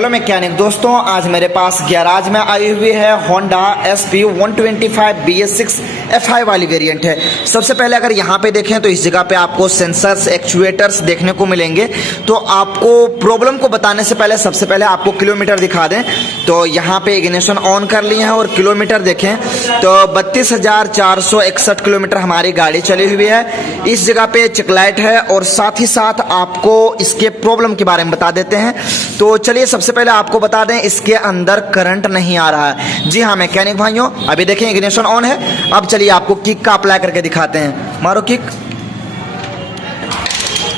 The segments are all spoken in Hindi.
हेलो मैकेनिक दोस्तों, आज मेरे पास गैराज में आई हुई है होंडा SP 125 BS6 FI वाली वेरिएंट है। सबसे पहले अगर यहाँ पे देखें तो इस जगह पे आपको सेंसर्स एक्चुएटर्स देखने को मिलेंगे। तो आपको प्रॉब्लम को बताने से पहले सबसे पहले आपको किलोमीटर दिखा दें। तो यहाँ पे इग्निशन ऑन कर लिए हैं और किलोमीटर देखें तो 32,461 किलोमीटर हमारी गाड़ी चली हुई है। इस जगह पे चेकलाइट है और साथ ही साथ आपको इसके प्रॉब्लम के बारे में बता देते हैं। तो चलिए सबसे पहले आपको बता दें, इसके अंदर करंट नहीं आ रहा है। जी हाँ मैकेनिक भाइयों, अभी देखें इग्निशन ऑन है। अब चलिए आपको किक का अप्लाई करके दिखाते हैं। मारो किक,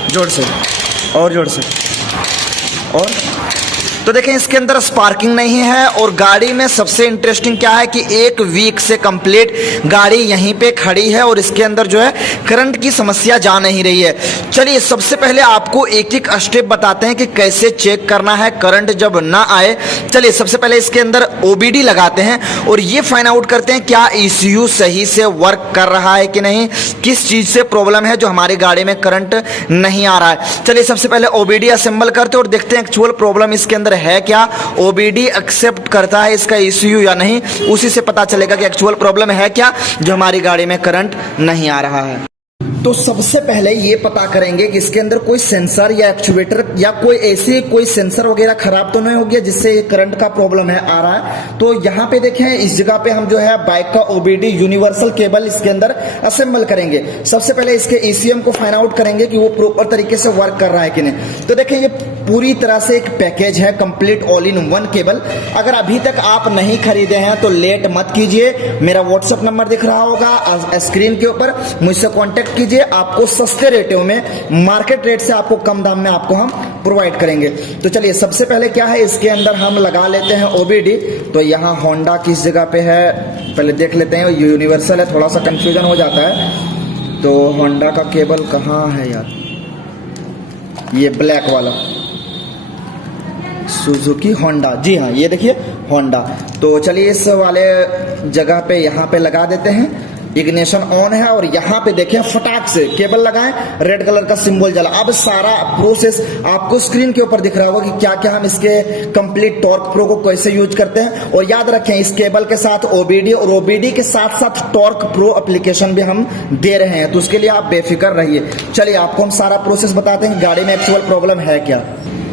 जोर से और जोर से। और तो देखें इसके अंदर स्पार्किंग नहीं है। और गाड़ी में सबसे इंटरेस्टिंग क्या है कि एक वीक से कंप्लीट गाड़ी यहीं पे खड़ी है और इसके अंदर जो है करंट की समस्या जा नहीं रही है। चलिए सबसे पहले आपको एक एक स्टेप बताते हैं कि कैसे चेक करना है करंट जब ना आए। चलिए सबसे पहले इसके अंदर OBD लगाते हैं और ये फाइंड आउट करते हैं क्या ECU सही से वर्क कर रहा है कि नहीं, किस चीज से प्रॉब्लम है जो हमारी गाड़ी में करंट नहीं आ रहा है। चलिए सबसे पहले OBD असेंबल करते हैं और देखते हैं एक्चुअल प्रॉब्लम इसके अंदर है क्या, OBD एक्सेप्ट करता है इसका ECU या नहीं। उसी से पता चलेगा कि एक्चुअल प्रॉब्लम है क्या जो हमारी गाड़ी में करंट नहीं आ रहा है। तो सबसे पहले ये पता करेंगे कि इसके अंदर कोई सेंसर या एक्चुएटर या कोई सेंसर वगैरह खराब तो नहीं हो गया जिससे करंट का प्रॉब्लम है आ रहा है। तो यहाँ पे देखें इस जगह पे हम जो है बाइक का OBD यूनिवर्सल केबल इसके अंदर असेंबल करेंगे। सबसे पहले इसके ECM को फाइंड आउट करेंगे कि वो प्रॉपर तरीके से वर्क कर रहा है कि नहीं। तो देखें ये पूरी तरह से एक पैकेज है, complete all in one cable. अगर अभी तक आप नहीं खरीदे हैं तो लेट मत कीजिए। मेरा व्हाट्सएप नंबर दिख रहा होगा स्क्रीन के ऊपर, मुझसे कॉन्टेक्ट कीजिए। आपको सस्ते रेटों में, मार्केट रेट से आपको कम दाम में आपको हम प्रोवाइड करेंगे। तो चलिए सबसे पहले क्या है इसके अंदर हम लगा लेते हैं OBD। तो यहाँ होंडा किस जगह पे है पहले देख लेते हैं। यूनिवर्सल है, थोड़ा सा कंफ्यूजन हो जाता है। तो होंडा का केबल कहाँ है यार, ये ब्लैक वाला सुजुकी होंडा। जी हाँ ये देखिए होंडा। तो चलिए इस वाले जगह पे यहाँ पे लगा देते हैं। इग्निशन ऑन है और यहाँ पे देखें फटाक से केबल लगाएं, रेड कलर का सिंबल जला। अब सारा प्रोसेस आपको स्क्रीन के ऊपर दिख रहा होगा कि क्या क्या हम इसके कंप्लीट टॉर्क प्रो को कैसे यूज करते हैं। और याद रखें इस केबल के साथ OBD और OBD के साथ साथ टॉर्क प्रो एप्लीकेशन भी हम दे रहे हैं। तो उसके लिए आप बेफिक्र रहिए। चलिए आपको हम सारा प्रोसेस बताते हैं गाड़ी में एक्चुअल प्रॉब्लम है क्या।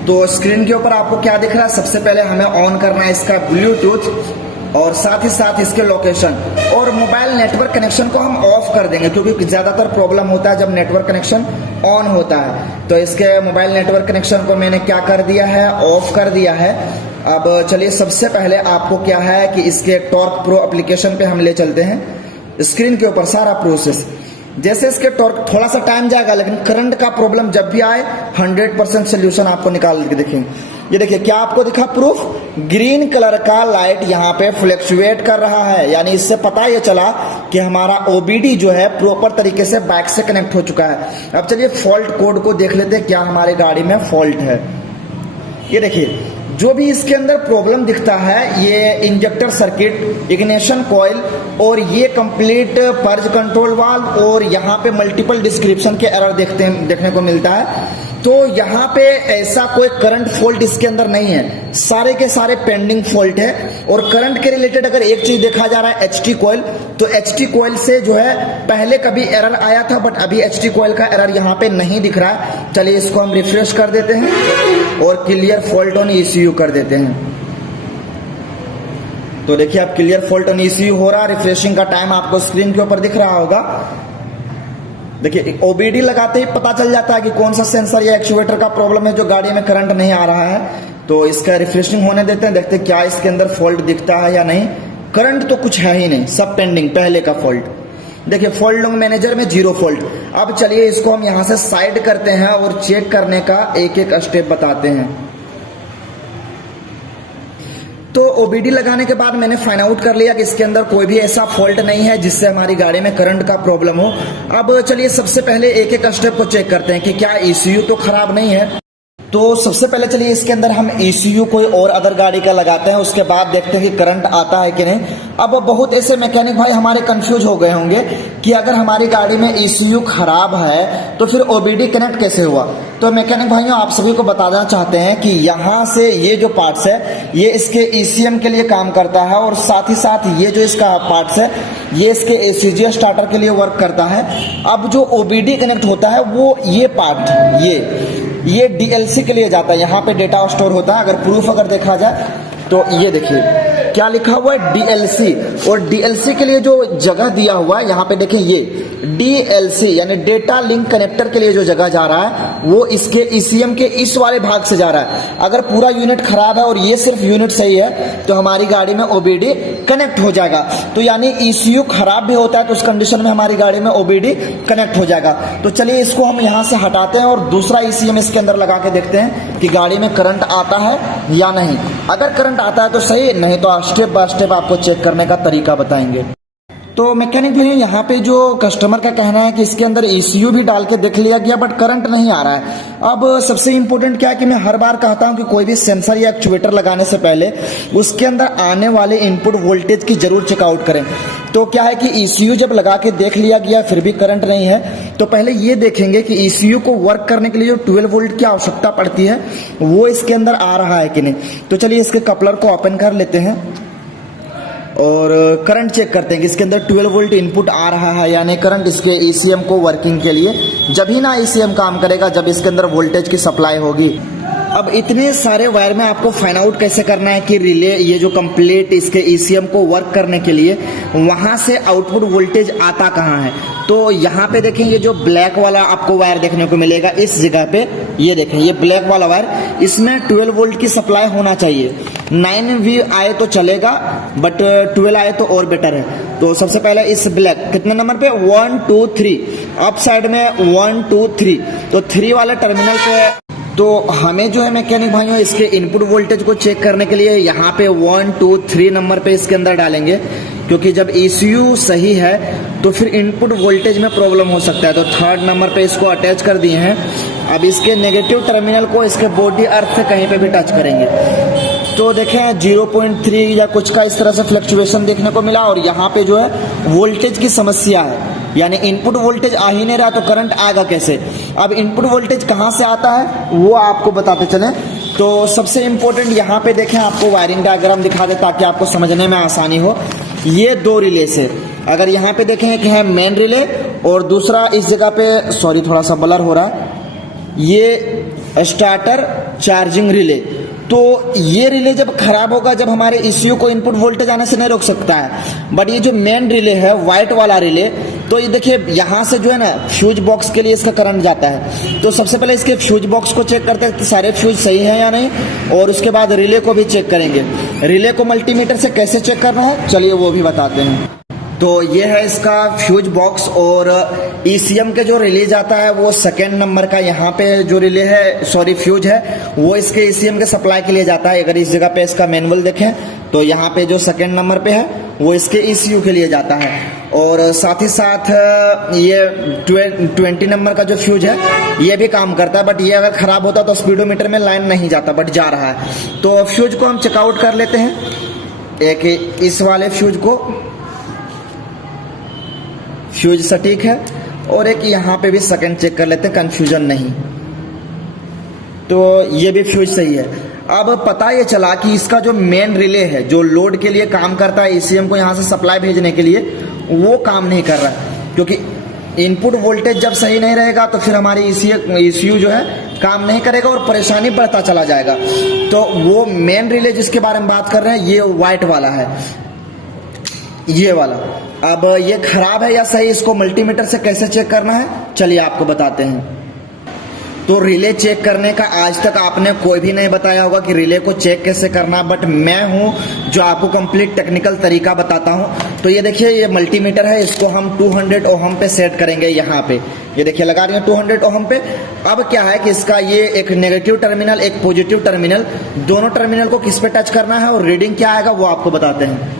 तो स्क्रीन के ऊपर आपको क्या दिख रहा है, सबसे पहले हमें ऑन करना है इसका ब्लूटूथ और साथ ही साथ इसके लोकेशन और मोबाइल नेटवर्क कनेक्शन को हम ऑफ कर देंगे क्योंकि ज्यादातर प्रॉब्लम होता है जब नेटवर्क कनेक्शन ऑन होता है। तो इसके मोबाइल नेटवर्क कनेक्शन को मैंने क्या कर दिया है, ऑफ कर दिया है। अब चलिए सबसे पहले आपको क्या है कि इसके टॉर्क प्रो एप्लीकेशन पे हम ले चलते हैं। स्क्रीन के ऊपर सारा प्रोसेस, जैसे इसके टॉर्क थोड़ा सा टाइम जाएगा लेकिन करंट का प्रॉब्लम जब भी आए 100% सोल्यूशन आपको निकाल के देखेंगे। ये देखिए क्या आपको दिखा प्रूफ, ग्रीन कलर का लाइट यहाँ पे फ्लक्चुएट कर रहा है, यानी इससे पता ये चला कि हमारा OBD जो है प्रॉपर तरीके से बाइक से कनेक्ट हो चुका है। अब चलिए फॉल्ट कोड को देख लेते हैं क्या हमारी गाड़ी में फॉल्ट है। ये देखिए जो भी इसके अंदर प्रॉब्लम दिखता है ये इंजेक्टर सर्किट, इग्निशन कॉइल और ये कंप्लीट पर्ज कंट्रोल वाल्व और यहाँ पे मल्टीपल डिस्क्रिप्शन के एरर देखने को मिलता है। तो यहाँ पे ऐसा कोई करंट फॉल्ट इसके अंदर नहीं है, सारे के सारे पेंडिंग फॉल्ट है। और करंट के रिलेटेड अगर एक चीज देखा जा रहा है HT कॉइल, तो HT कॉइल से जो है पहले कभी एरर आया था बट अभी HT कॉइल का एरर यहाँ पे नहीं दिख रहा है। चलिए इसको हम रिफ्रेश कर देते हैं और क्लियर फॉल्ट ऑन ECU कर देते हैं। तो देखिए अब क्लियर फॉल्ट ऑन ECU हो रहा है। रिफ्रेशिंग का टाइम आपको स्क्रीन के ऊपर दिख रहा होगा। देखिए OBD लगाते ही पता चल जाता है कि कौन सा सेंसर या एक्चुएटर का प्रॉब्लम है जो गाड़ी में करंट नहीं आ रहा है। तो इसका रिफ्रेशिंग होने देते हैं, देखते हैं क्या इसके अंदर फॉल्ट दिखता है या नहीं। करंट तो कुछ है ही नहीं, सब पेंडिंग पहले का फॉल्ट। देखिए फॉल्ट लॉग मैनेजर में 0 फॉल्ट। अब चलिए इसको हम यहां से साइड करते हैं और चेक करने का एक एक स्टेप बताते हैं। तो OBD लगाने के बाद मैंने फाइंड आउट कर लिया कि इसके अंदर कोई भी ऐसा फॉल्ट नहीं है जिससे हमारी गाड़ी में करंट का प्रॉब्लम हो। अब चलिए सबसे पहले एक एक स्टेप को चेक करते हैं कि क्या ECU तो खराब नहीं है। तो सबसे पहले चलिए इसके अंदर हम ECU कोई और अदर गाड़ी का लगाते हैं, उसके बाद देखते हैं कि करंट आता है कि नहीं। अब बहुत ऐसे मैकेनिक भाई हमारे कंफ्यूज हो गए होंगे कि अगर हमारी गाड़ी में ECU खराब है तो फिर OBD कनेक्ट कैसे हुआ। तो मैकेनिक भाइयों आप सभी को बताना चाहते हैं कि यहाँ से ये जो पार्ट्स है ये इसके ECM के लिए काम करता है और साथ ही साथ ये जो इसका पार्ट्स है ये इसके ACGS स्टार्टर के लिए वर्क करता है। अब जो OBD कनेक्ट होता है वो ये पार्ट ये DLC के लिए जाता है, यहाँ पे डेटा स्टोर होता है। अगर प्रूफ अगर देखा जाए तो ये देखिए क्या लिखा हुआ है DLC, और DLC के लिए जो जगह दिया हुआ है यहाँ पे देखिए ये DLC यानी डेटा लिंक कनेक्टर के लिए जो जगह जा रहा है वो इसके ECM के इस वाले भाग से जा रहा है। अगर पूरा यूनिट खराब है और ये सिर्फ यूनिट सही है तो हमारी गाड़ी में OBD कनेक्ट हो जाएगा। तो यानी ECU खराब भी होता है तो उस कंडीशन में हमारी गाड़ी में OBD कनेक्ट हो जाएगा। तो चलिए इसको हम यहाँ से हटाते हैं और दूसरा ECM इसके अंदर लगा के देखते हैं कि गाड़ी में करंट आता है या नहीं। अगर करंट आता है तो सही, नहीं तो स्टेप बाय स्टेप आपको चेक करने का तरीका बताएंगे। तो मैकेनिक भैया यहाँ पे जो कस्टमर का कहना है कि इसके अंदर ECU भी डाल के देख लिया गया बट करंट नहीं आ रहा है। अब सबसे इम्पोर्टेंट क्या है कि मैं हर बार कहता हूँ कि कोई भी सेंसर या एक्चुएटर लगाने से पहले उसके अंदर आने वाले इनपुट वोल्टेज की जरूर चेकआउट करें। तो क्या है कि ECU जब लगा के देख लिया गया फिर भी करंट नहीं है तो पहले ये देखेंगे कि ECU को वर्क करने के लिए जो 12 वोल्ट की आवश्यकता पड़ती है वो इसके अंदर आ रहा है कि नहीं। तो चलिए इसके कपलर को ओपन कर लेते हैं और करंट चेक करते हैं कि इसके अंदर 12 वोल्ट इनपुट आ रहा है यानी करंट इसके ECM को वर्किंग के लिए। जब ही ना ECM काम करेगा जब इसके अंदर वोल्टेज की सप्लाई होगी। अब इतने सारे वायर में आपको फाइंड आउट कैसे करना है कि रिले ये जो कंप्लीट इसके ECM को वर्क करने के लिए वहां से आउटपुट वोल्टेज आता कहाँ है। तो यहाँ पे देखेंगे जो ब्लैक वाला आपको वायर देखने को मिलेगा इस जगह पे, ये देखें ये ब्लैक वाला वायर, इसमें 12 वोल्ट की सप्लाई होना चाहिए। 9V आए तो चलेगा बट 12 आए तो और बेटर है। तो सबसे पहले इस ब्लैक कितने नंबर पे 1 2 3 अप साइड में 1 2 3 तो 3 वाले टर्मिनल पे तो हमें जो है मैकेनिक भाइयों इसके इनपुट वोल्टेज को चेक करने के लिए यहाँ पे 1 2 3 नंबर पे इसके अंदर डालेंगे, क्योंकि जब ECU सही है तो फिर इनपुट वोल्टेज में प्रॉब्लम हो सकता है। तो 3rd नंबर पे इसको अटैच कर दिए हैं। अब इसके नेगेटिव टर्मिनल को इसके बॉडी अर्थ से कहीं पे भी टच करेंगे तो देखें 0.3 या कुछ का इस तरह से फ्लक्चुएशन देखने को मिला और यहाँ पे जो है वोल्टेज की समस्या है, यानी इनपुट वोल्टेज आ ही नहीं रहा तो करंट आएगा कैसे। अब इनपुट वोल्टेज कहाँ से आता है वो आपको बताते चलें। तो सबसे इम्पोर्टेंट यहाँ पे देखें, आपको वायरिंग डायग्राम दिखा दे ताकि आपको समझने में आसानी हो। ये 2 रिले से अगर यहाँ पे देखें कि है मेन रिले और दूसरा इस जगह पे, सॉरी थोड़ा सा ब्लर हो रहा है, ये स्टार्टर चार्जिंग रिले। तो ये रिले जब खराब होगा जब हमारे ECU को इनपुट वोल्टेज आने से नहीं रोक सकता है। बट ये जो मेन रिले है व्हाइट वाला रिले, तो ये देखिए यहाँ से जो है ना फ्यूज बॉक्स के लिए इसका करंट जाता है। तो सबसे पहले इसके फ्यूज बॉक्स को चेक करते हैं कि सारे फ्यूज सही है या नहीं, और उसके बाद रिले को भी चेक करेंगे। रिले को मल्टीमीटर से कैसे चेक करना है चलिए वो भी बताते हैं। तो ये है इसका फ्यूज बॉक्स और ECM के जो रिले जाता है वो 2nd नंबर का यहाँ पे जो रिले है, सॉरी फ्यूज है, वो इसके ECM के सप्लाई के लिए जाता है। अगर इस जगह पे इसका मैनुअल देखें तो यहाँ पे जो 2nd नंबर पे है वो इसके ECU के लिए जाता है। और साथ ही साथ ये 20 नंबर का जो फ्यूज है ये भी काम करता है, बट ये अगर खराब होता तो स्पीडोमीटर में लाइन नहीं जाता बट जा रहा है। तो फ्यूज को हम चेकआउट कर लेते हैं। एक इस वाले फ्यूज को, फ्यूज सटीक है, और एक यहाँ पे भी 2nd चेक कर लेते हैं कंफ्यूजन नहीं, तो ये भी फ्यूज सही है। अब पता ये चला कि इसका जो मेन रिले है जो लोड के लिए काम करता है ECM को यहाँ से सप्लाई भेजने के लिए, वो काम नहीं कर रहा है, क्योंकि इनपुट वोल्टेज जब सही नहीं रहेगा तो फिर हमारी ECU जो है काम नहीं करेगा और परेशानी बढ़ता चला जाएगा। तो वो मेन रिले जिसके बारे में बात कर रहे हैं ये व्हाइट वाला है, ये वाला। अब ये खराब है या सही, इसको मल्टीमीटर से कैसे चेक करना है चलिए आपको बताते हैं। तो रिले चेक करने का आज तक आपने कोई भी नहीं बताया होगा कि रिले को चेक कैसे करना, बट मैं हूं जो आपको कंप्लीट टेक्निकल तरीका बताता हूं। तो ये देखिए ये मल्टीमीटर है, इसको हम 200 ओहम पे सेट करेंगे। यहाँ पे ये देखिए लगा रही है 200 ओहम पे। अब क्या है कि इसका ये एक नेगेटिव टर्मिनल एक पॉजिटिव टर्मिनल, दोनों टर्मिनल को किस पे टच करना है और रीडिंग क्या आएगा वो आपको बताते हैं।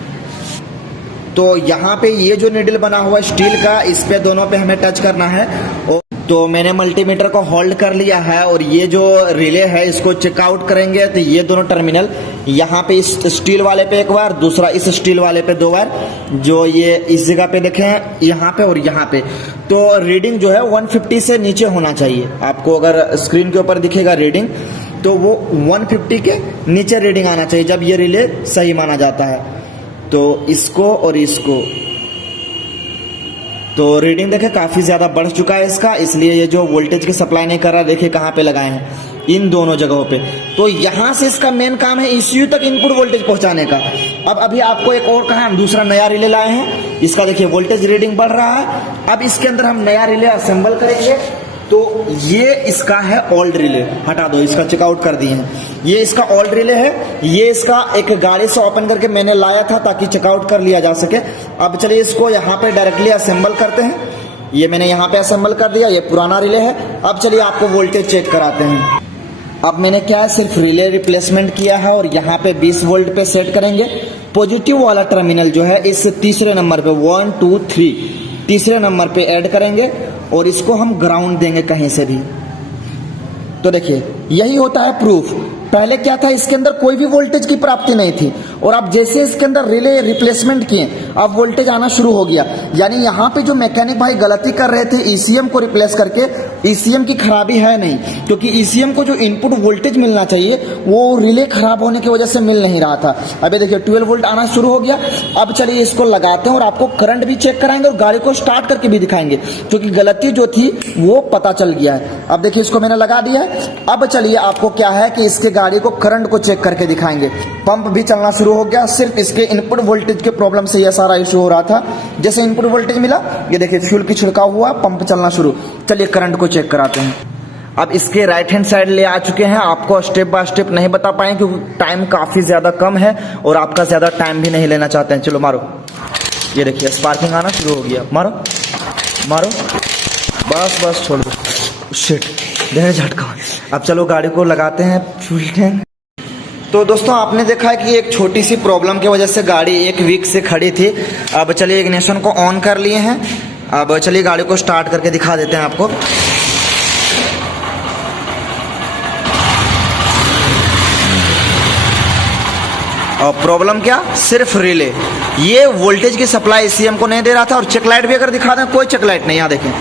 तो यहाँ पे ये जो नीडल बना हुआ है स्टील का, इस पे दोनों पे हमें टच करना है। और तो मैंने मल्टीमीटर को होल्ड कर लिया है और ये जो रिले है इसको चेकआउट करेंगे। तो ये दोनों टर्मिनल, यहाँ पे इस स्टील वाले पे एक बार, दूसरा इस स्टील वाले पे 2 बार, जो ये इस जगह पे देखें यहाँ पे और यहाँ पे। तो रीडिंग जो है 150 से नीचे होना चाहिए। आपको अगर स्क्रीन के ऊपर दिखेगा रीडिंग तो वो 150 के नीचे रीडिंग आना चाहिए जब ये रिले सही माना जाता है। तो इसको और इसको, तो रीडिंग देखें काफ़ी ज़्यादा बढ़ चुका है इसका, इसलिए ये जो वोल्टेज की सप्लाई नहीं कर रहा, देखिए कहाँ पे लगाए हैं, इन दोनों जगहों पे। तो यहाँ से इसका मेन काम है ECU तक इनपुट वोल्टेज पहुँचाने का। अब अभी आपको एक और कहा, हम दूसरा नया रिले लाए हैं, इसका देखिए वोल्टेज रीडिंग बढ़ रहा है। अब इसके अंदर हम नया रिले असेंबल करेंगे। तो ये इसका है ओल्ड रिले, हटा दो, इसका चेकआउट कर दिए हैं। ये इसका ओल्ड रिले है, ये इसका एक गाड़ी से ओपन करके मैंने लाया था ताकि चेकआउट कर लिया जा सके। अब चलिए इसको यहाँ पे डायरेक्टली असेंबल करते हैं। ये मैंने यहाँ पे असेंबल कर दिया, ये पुराना रिले है। अब चलिए आपको वोल्टेज चेक कराते हैं। अब मैंने क्या है, सिर्फ रिले रिप्लेसमेंट किया है और यहाँ पे 20 वोल्ट पे सेट करेंगे। पॉजिटिव वाला टर्मिनल जो है इस तीसरे नंबर पे 1 2 3 तीसरे नंबर पे ऐड करेंगे और इसको हम ग्राउंड देंगे कहीं से भी। तो देखिए यही होता है प्रूफ। पहले क्या था, इसके अंदर कोई भी वोल्टेज की प्राप्ति नहीं थी और अब जैसे इसके अंदर रिले रिप्लेसमेंट किए अब वोल्टेज आना शुरू हो गया। यानी यहाँ पे जो मैकेनिक भाई गलती कर रहे थे ECM को रिप्लेस करके, ECM की खराबी है नहीं, क्योंकि ECM को जो इनपुट वोल्टेज मिलना चाहिए वो रिले खराब होने की वजह से मिल नहीं रहा था। अभी देखिए 12 वोल्ट आना शुरू हो गया। अब चलिए इसको लगाते हैं और आपको करंट भी चेक कराएंगे और गाड़ी को स्टार्ट करके भी दिखाएंगे, क्योंकि गलती जो थी वो पता चल गया है। अब देखिए इसको मैंने लगा दिया है। अब चलिए आपको क्या है कि इसके गाड़ी को करंट को चेक करके दिखाएंगे। पंप भी चलना शुरू हो गया, सिर्फ इसके इनपुट वोल्टेज के प्रॉब्लम से यह सारा इशू हो रहा था। जैसे इनपुट वोल्टेज मिला, ये देखिए फ्यूल की छिड़काव हुआ, पंप चलना शुरू। चलिए करंट को चेक कराते हैं। अब इसके राइट हैंड साइड ले आ चुके हैं। आपको स्टेप बाय स्टेप नहीं बता पाएंगे क्योंकि टाइम काफी ज्यादा कम है और आपका ज्यादा टाइम भी नहीं लेना चाहते हैं। चलो मारो, ये देखिए स्पार्किंग आना शुरू हो गया। मारो मारो, बस बस छोड़ दो, शिट देह झटका। अब चलो गाड़ी को लगाते हैं फ्यूल टैंक। तो दोस्तों आपने देखा है कि एक छोटी सी प्रॉब्लम की वजह से गाड़ी 1 वीक से खड़ी थी। अब चलिए इग्निशन को ऑन कर लिए हैं। अब चलिए गाड़ी को स्टार्ट करके दिखा देते हैं आपको। और प्रॉब्लम क्या, सिर्फ रिले, ये वोल्टेज की सप्लाई ECM को नहीं दे रहा था। और चेक लाइट भी अगर दिखा दें, कोई चेक लाइट नहीं, यहाँ देखें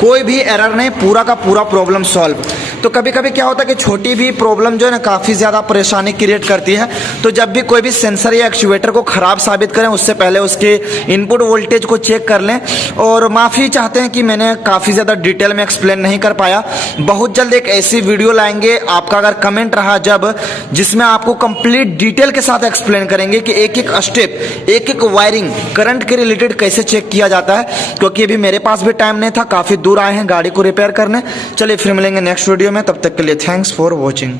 कोई भी एरर नहीं, पूरा का पूरा प्रॉब्लम सॉल्व। तो कभी कभी क्या होता है कि छोटी भी प्रॉब्लम जो है ना काफ़ी ज़्यादा परेशानी क्रिएट करती है। तो जब भी कोई भी सेंसर या एक्चुएटर को ख़राब साबित करें उससे पहले उसके इनपुट वोल्टेज को चेक कर लें। और माफ़ी चाहते हैं कि मैंने काफ़ी ज़्यादा डिटेल में एक्सप्लेन नहीं कर पाया। बहुत जल्द एक ऐसी वीडियो लाएंगे, आपका अगर कमेंट रहा जब, जिसमें आपको कंप्लीट डिटेल के साथ एक्सप्लेन करेंगे कि एक एक स्टेप, एक एक वायरिंग करंट के रिलेटेड कैसे चेक किया जाता है। क्योंकि अभी मेरे पास भी टाइम नहीं था, काफ़ी दूर आए हैं गाड़ी को रिपेयर करने। चलिए फिर मिलेंगे नेक्स्ट वीडियो में, तब तक के लिए थैंक्स फॉर वॉचिंग।